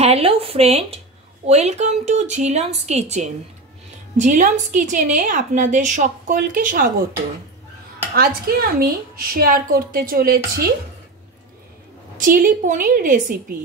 Hello friend, welcome to Jhilam's kitchen. Jhilam's কিচেনে আপনাদের সকলকে স্বাগত। আজকে আমি শেয়ার করতে চলেছি চিলি পনির রেসিপি।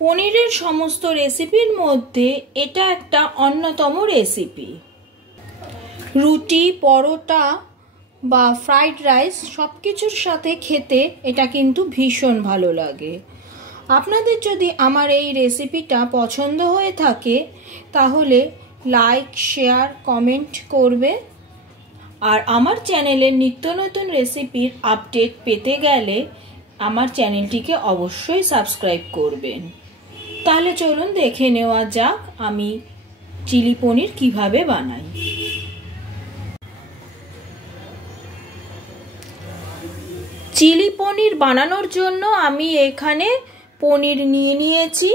পনিরের সমস্ত রেসিপির মধ্যে এটা একটা অন্যতম রেসিপি। রুটি, পরোটা বা ফ্রাইড রাইস সব কিছুর সাথে খেতে এটা কিন্তু ভীষণ ভালো লাগে। আপনাদের যদি আমার এই রেসিপিটা পছন্দ হয়ে থাকে তাহলে লাইক, শেয়ার, কমেন্ট করবে। আর আমার চ্যানেলের নিত্য নতুন রেসিপির আপডেট পেতে গেলে আমার চ্যানেলটিকে অবশ্যই সাবস্ক্রাইব করবেন। তাহলে চলুন দেখে নেওয়া যাক আমি চিলি পনির কিভাবে বানাই। চিলি পনির বানানোর জন্য আমি এখানে পনির নিয়ে নিয়েছি।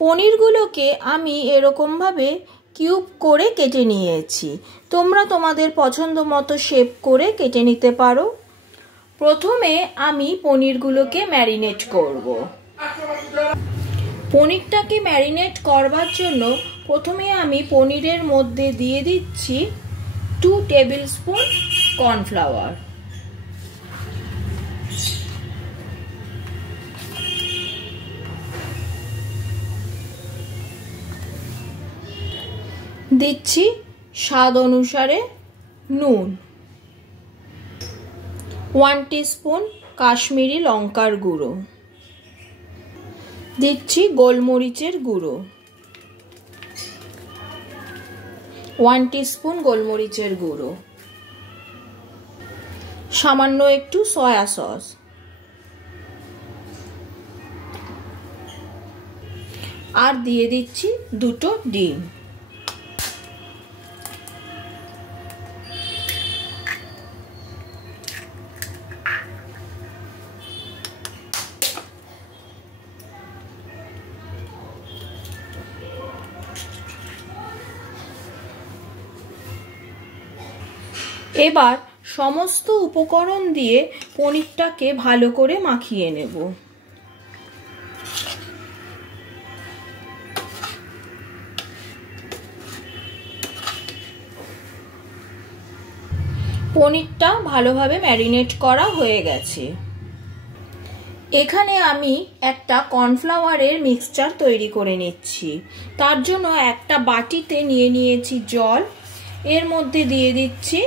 পনিরগুলোকে আমি এরকমভাবে কিউব করে কেটে নিয়েছি। তোমরা তোমাদের পছন্দ মতো শেপ করে কেটে নিতে পারো। প্রথমে আমি পনিরগুলোকে ম্যারিনেট করব। পনিরটাকে ম্যারিনেট করবার জন্য প্রথমে আমি পনিরের মধ্যে দিয়ে দিচ্ছি 2 টেবিল স্পুন কর্নফ্লাওয়ার। দিচ্ছি স্বাদ অনুসারে নুন, 1 টিস্পুন কাশ্মীরি লঙ্কার গুঁড়ো, দিচ্ছি গোলমরিচের গুঁড়ো, 1 টিস্পুন গোলমরিচের গুঁড়ো, সামান্য একটু সয়া সস, আর দিয়ে দিচ্ছি 2টো ডিম। এবার সমস্ত উপকরণ দিয়ে পনিরটাকে ভালো করে মাখিয়ে নেব। পনিরটা ভালোভাবে ম্যারিনেট করা হয়ে গেছে। এখানে আমি একটা কর্নফ্লাওয়ারের মিক্সচার তৈরি করে নিচ্ছি। তার জন্য একটা বাটিতে নিয়ে নিয়েছি জল। এর মধ্যে দিয়ে দিচ্ছি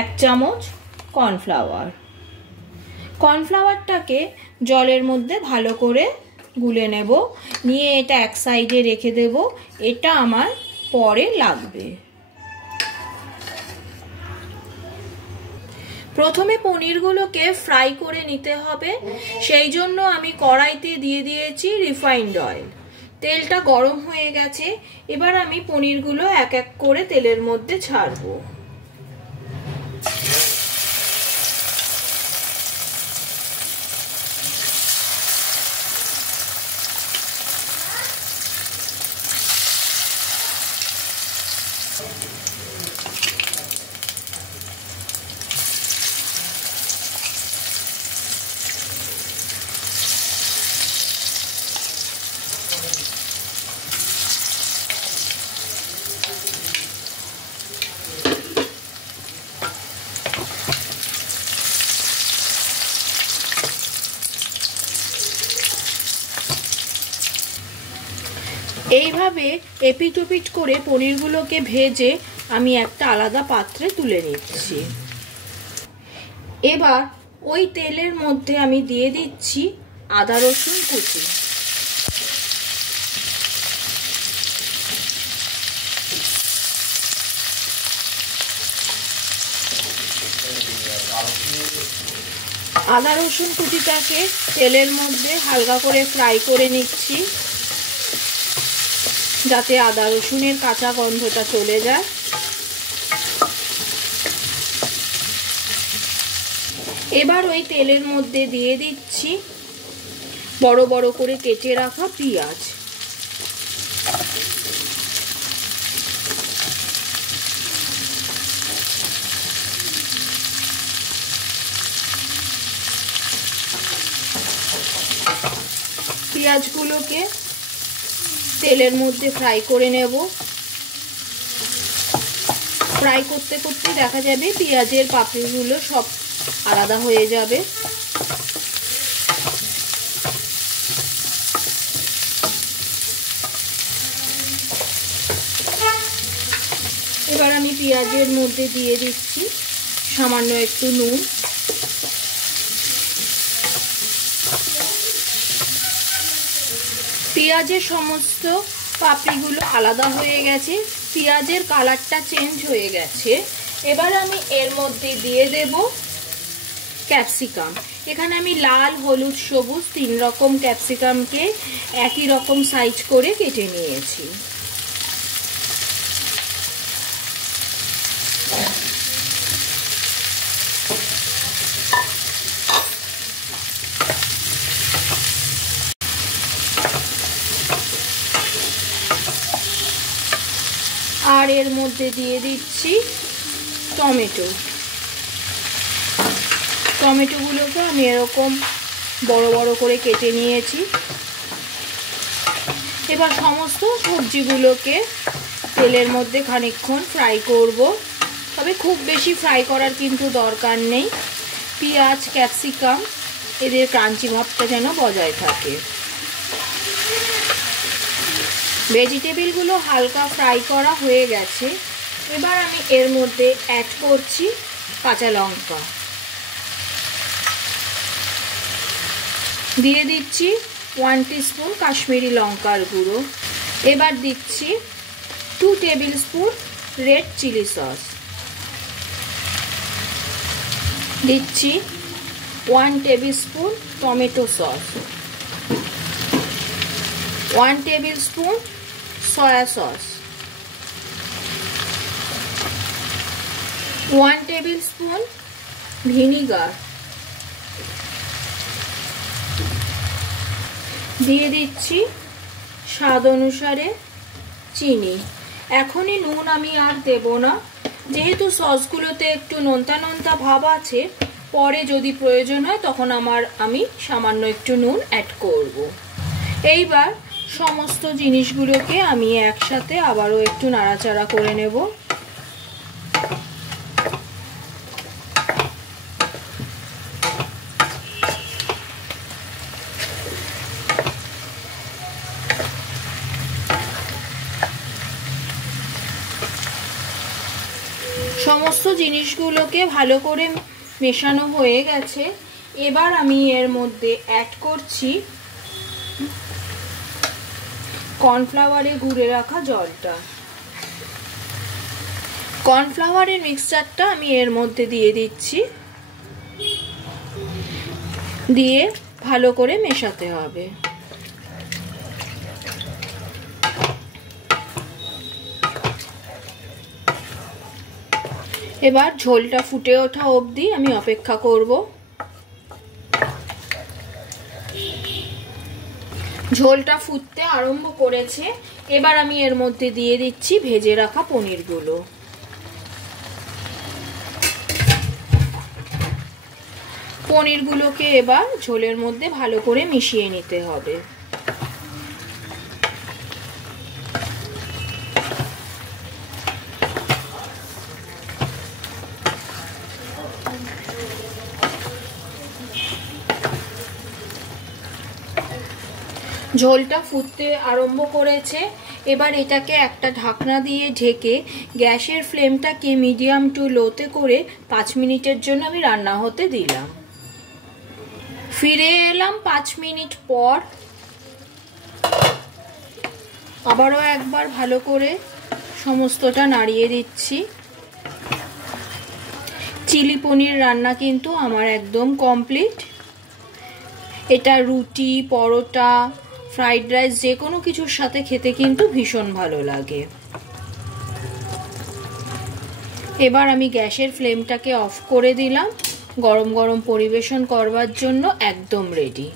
1 চামচ কর্নফ্লাওয়ার। কর্নফ্লাওয়ারটাকে জলের মধ্যে ভালো করে গুলে নেব। নিয়ে এটা এক সাইডে রেখে দেব। এটা আমার পরে লাগবে। প্রথমে পনিরগুলোকে ফ্রাই করে নিতে হবে। সেই জন্য আমি কড়াইতে দিয়ে দিয়েছি রিফাইন্ড অয়েল। তেলটা গরম হয়ে গেছে। এবার আমি পনিরগুলো এক এক করে তেলের মধ্যে ছাড়বো। এইভাবে এপিট ওপিট করে পনিরগুলোকে ভেজে আমি একটা আলাদা পাত্রে তুলে নিচ্ছি। এবার ওই তেলের মধ্যে আমি দিয়ে দিচ্ছি আদা রসুন কুচি, আদা রসুন কুচিটাকে তেলের মধ্যে হালকা করে ফ্রাই করে নিচ্ছি যাতে আদা রসুনের কাঁচা গন্ধটা চলে যায়। এবার ওই তেলের মধ্যে দিয়ে দিচ্ছি বড় বড় করে কেটে রাখা পেঁয়াজ। পেঁয়াজগুলোকে তেলের মধ্যে ফ্রাই করে নেব। ফ্রাই করতে করতে দেখা যাবে পেঁয়াজের পাপড়িগুলো সব আলাদা হয়ে যাবে। এবার আমি পেঁয়াজের মধ্যে দিয়ে দিচ্ছি সামান্য একটু নুন। পেঁয়াজের সমস্ত পাপড়িগুলো আলাদা হয়ে গেছে, পেঁয়াজের কালারটা চেঞ্জ হয়ে গেছে। এবার আমি এর মধ্যে দিয়ে দেব ক্যাপসিকাম। এখানে আমি লাল, হলুদ, সবুজ 3 রকম ক্যাপসিকামকে একই রকম সাইজ করে কেটে নিয়েছি। আর এর মধ্যে দিয়ে দিচ্ছি টমেটো। টমেটোগুলোকে আমি এরকম বড় বড় করে কেটে নিয়েছি। এবার সমস্ত সবজিগুলোকে তেলের মধ্যে খানিকক্ষণ ফ্রাই করব, তবে খুব বেশি ফ্রাই করার কিন্তু দরকার নেই। পেঁয়াজ, ক্যাপসিকাম এদের ক্রাঞ্চি ভাবটা যেন বজায় থাকে। ভেজিটেবিলগুলো হালকা ফ্রাই করা হয়ে গেছে। এবার আমি এর মধ্যে অ্যাড করছি কাঁচা লঙ্কা, দিয়ে দিচ্ছি 1 টিস্পুন কাশ্মীরি লঙ্কার গুঁড়ো। এবার দিচ্ছি 2 tablespoon red chilli sauce, দিচ্ছি 1 tablespoon tomato sauce, 1 tablespoon soya sauce, 1 tablespoon vinegar, দিয়ে দিচ্ছি স্বাদ অনুসারে চিনি। এখনই নুন আমি আর দেব না, যেহেতু সসগুলোতে একটু নোনতা নোনতা ভাব আছে। পরে যদি প্রয়োজন হয় তখন আমি সামান্য একটু নুন অ্যাড করব। এইবার সমস্ত জিনিসগুলোকে আমি একসাথে আবারও একটু নাড়াচাড়া করে নেব। সমস্ত জিনিসগুলোকে ভালো করে মেশানো হয়ে গেছে। এবার আমি এর মধ্যে অ্যাড করছি কর্নফ্লাওয়ারে গুঁড়ে রাখা জলটা। কর্নফ্লাওয়ারের মিক্সচারটা আমি এর মধ্যে দিয়ে দিচ্ছি, দিয়ে ভালো করে মেশাতে হবে। এবার ঝোলটা ফুটে ওঠা অবধি আমি অপেক্ষা করব। ঝোলটা ফুটতে আরম্ভ করেছে। এবার আমি এর মধ্যে দিয়ে দিচ্ছি ভেজে রাখা পনিরগুলো। পনিরগুলোকে এবার ঝোলের মধ্যে ভালো করে মিশিয়ে নিতে হবে। ঝোলটা ফুটতে আরম্ভ করেছে। এবার এটাকে একটা ঢাকনা দিয়ে ঢেকে গ্যাসের ফ্লেমটাকে মিডিয়াম টু লোতে করে 5 মিনিটের জন্য আমি রান্না হতে দিলাম। ফিরে এলাম 5 মিনিট পর। আবারও একবার ভালো করে সমস্তটা নাড়িয়ে দিচ্ছি। চিলি পনির রান্না কিন্তু আমার একদম কমপ্লিট। এটা রুটি, পরোটা, ফ্রাইড রাইস যে কোনো কিছুর সাথে খেতে কিন্তু ভীষণ ভালো লাগে। এবার আমি গ্যাসের ফ্লেমটাকে অফ করে দিলাম। গরম গরম পরিবেশন করবার জন্য একদম রেডি।